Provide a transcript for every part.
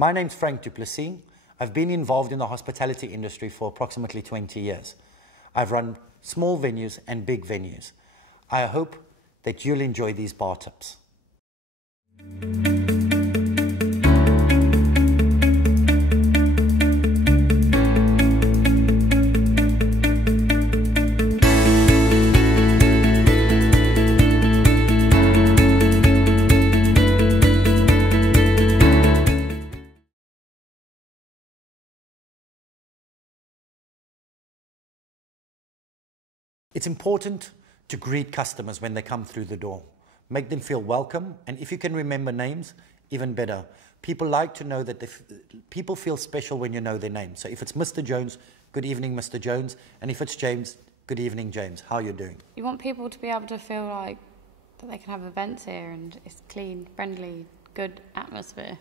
My name's Frank Duplessis. I've been involved in the hospitality industry for approximately 20 years. I've run small venues and big venues. I hope that you'll enjoy these bar tips. It's important to greet customers when they come through the door. Make them feel welcome, and if you can remember names, even better. People like to know that people feel special when you know their name. So if it's Mr. Jones, good evening, Mr. Jones, and if it's James, good evening, James. How are you doing? You want people to be able to feel like that they can have events here and it's clean, friendly, good atmosphere.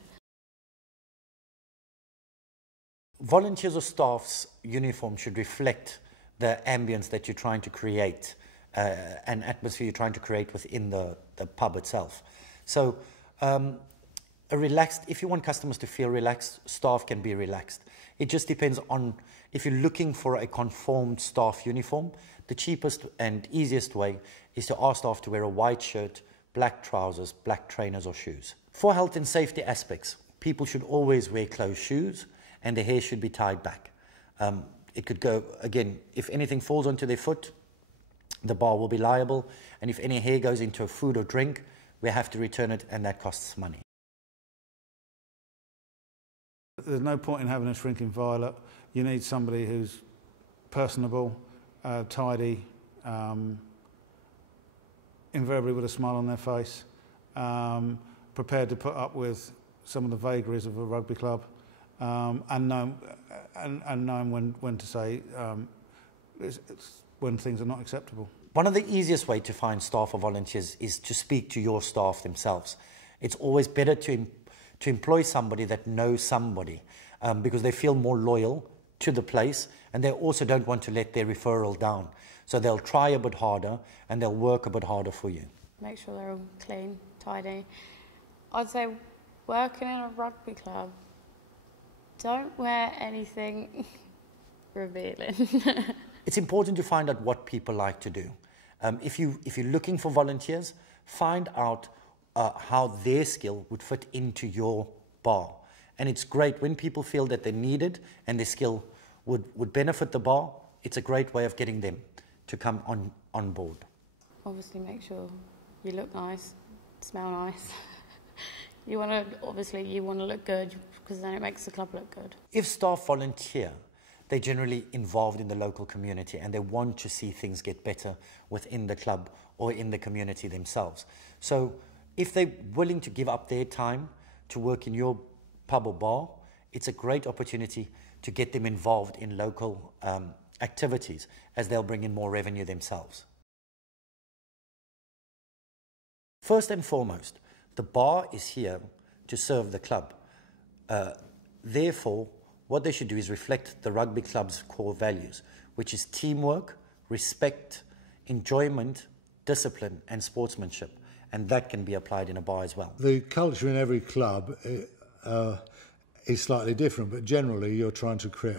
Volunteers or staff's uniform should reflect the ambience that you're trying to create, an atmosphere you're trying to create within the pub itself. So if you want customers to feel relaxed, staff can be relaxed. It just depends on, if you're looking for a conformed staff uniform, the cheapest and easiest way is to ask staff to wear a white shirt, black trousers, black trainers or shoes. For health and safety aspects, people should always wear closed shoes and their hair should be tied back. It could go, again, if anything falls onto their foot, the bar will be liable. And if any hair goes into a food or drink, we have to return it, and that costs money. There's no point in having a shrinking violet. You need somebody who's personable, tidy, invariably with a smile on their face, prepared to put up with some of the vagaries of a rugby club, and knowing when to say when things are not acceptable. One of the easiest ways to find staff or volunteers is to speak to your staff themselves. It's always better to employ somebody that knows somebody, because they feel more loyal to the place, and they also don't want to let their referral down. So they'll try a bit harder and they'll work a bit harder for you. Make sure they're all clean, tidy. I'd say working in a rugby club, don't wear anything revealing. It's important to find out what people like to do. If you're looking for volunteers, find out how their skill would fit into your bar. And it's great when people feel that they're needed and their skill would benefit the bar. It's a great way of getting them to come on board. Obviously make sure you look nice, smell nice. You want to look good, because then it makes the club look good. If staff volunteer, they're generally involved in the local community and they want to see things get better within the club or in the community themselves. So if they're willing to give up their time to work in your pub or bar, it's a great opportunity to get them involved in local activities, as they'll bring in more revenue themselves. First and foremost, the bar is here to serve the club. Therefore, what they should do is reflect the rugby club's core values, which is teamwork, respect, enjoyment, discipline, and sportsmanship. And that can be applied in a bar as well. The culture in every club is slightly different, but generally you're trying to create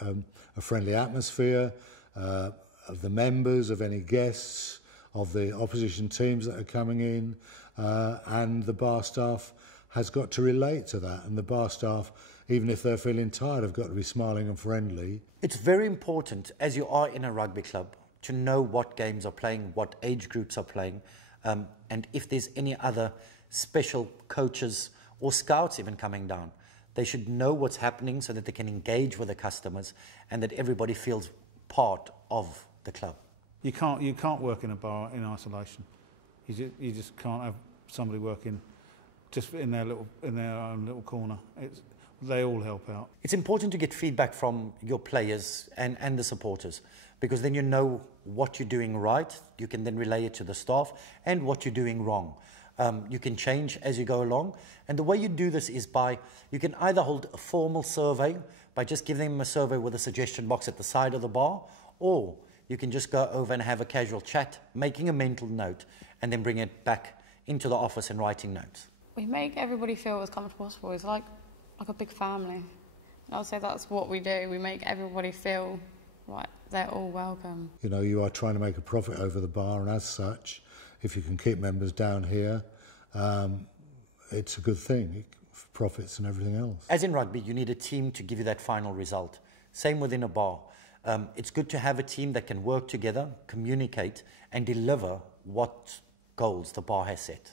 a friendly atmosphere of the members, of any guests, of the opposition teams that are coming in, and the bar staff has got to relate to that, and the bar staff, even if they're feeling tired, have got to be smiling and friendly. It's very important, as you are in a rugby club, to know what games are playing, what age groups are playing, and if there's any other special coaches or scouts even coming down. They should know what's happening so that they can engage with the customers and that everybody feels part of the club. You can't work in a bar in isolation. You just can't have somebody working just in their own little corner. They all help out. It's important to get feedback from your players and the supporters, because then you know what you're doing right. You can then relay it to the staff, and what you're doing wrong. You can change as you go along. And the way you do this is you can either hold a formal survey by just giving them a survey with a suggestion box at the side of the bar, or you can just go over and have a casual chat, making a mental note, and then bring it back into the office and writing notes. We make everybody feel as comfortable as possible. It's like like a big family. And I'll say that's what we do. We make everybody feel like they're all welcome. You know, you are trying to make a profit over the bar, and as such, if you can keep members down here, it's a good thing, for profits and everything else. As in rugby, you need a team to give you that final result. Same within a bar. It's good to have a team that can work together, communicate, and deliver what goals the bar has set.